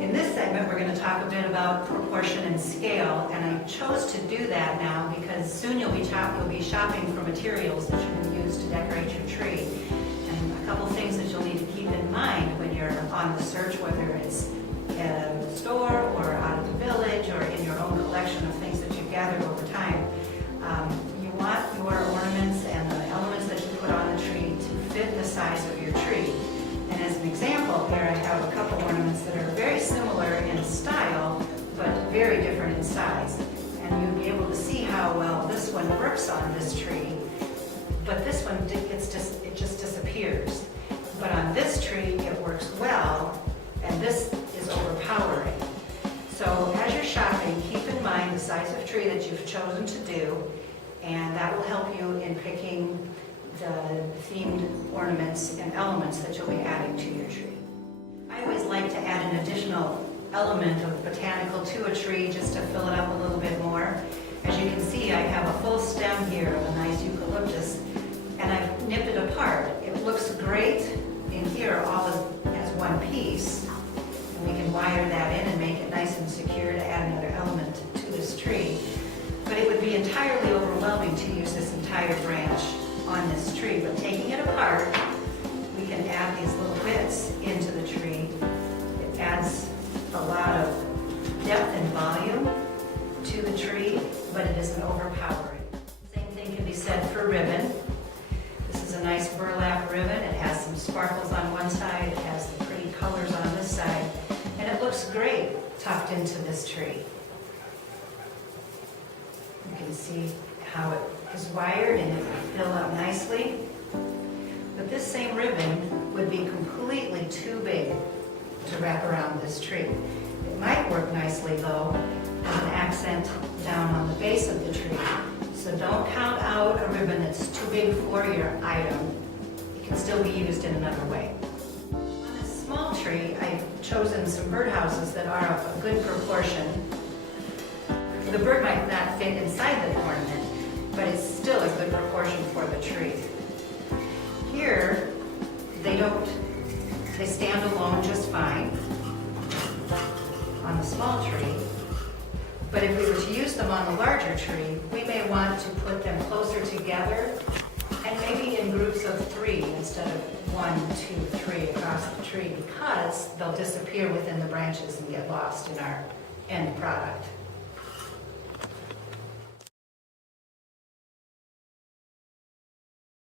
In this segment, we're going to talk a bit about proportion and scale, and I chose to do that now because soon you'll be shopping for materials that you can use to decorate your tree. And a couple things that you'll need to keep in mind when you're on the search, whether it's at a store or out at the village or in your own collection of things that you've gathered over time. You want your ornaments and the elements that you put on the tree to fit the size of your tree. And as an example, here I have a couple ornaments that are very similar in style, but very different in size. And you'll be able to see how well this one works on this tree, but this one, it just disappears. But on this tree, it works well, and this is overpowering. So as you're shopping, keep in mind the size of tree that you've chosen to do, and that will help you in picking the themed ornaments and elements that you'll be adding to your tree. I always like to add an additional element of botanical to a tree just to fill it up a little bit more. As you can see, I have a full stem here of a nice eucalyptus, and I've nipped it apart. It looks great in here all as one piece, and we can wire that in and make it nice and secure to add another element to this tree. But it would be entirely overwhelming to use this entire branch on this tree, but taking it apart, we can add these little bits into the tree. It adds a lot of depth and volume to the tree, but it isn't overpowering. Same thing can be said for ribbon. This is a nice burlap ribbon. It has some sparkles on one side, it has the pretty colors on this side, and it looks great tucked into this tree. You can see how it is wired and it will fill up nicely. But this same ribbon would be completely too big to wrap around this tree. It might work nicely though as an accent down on the base of the tree. So don't count out a ribbon that's too big for your item. It can still be used in another way. On this small tree, I've chosen some birdhouses that are of a good proportion. The bird might not fit inside the ornament, but it's still a good proportion for the tree. Here, they stand alone just fine on the small tree, but if we were to use them on the larger tree, we may want to put them closer together and maybe in groups of 3 instead of 1, 2, 3 across the tree, because they'll disappear within the branches and get lost in our end product.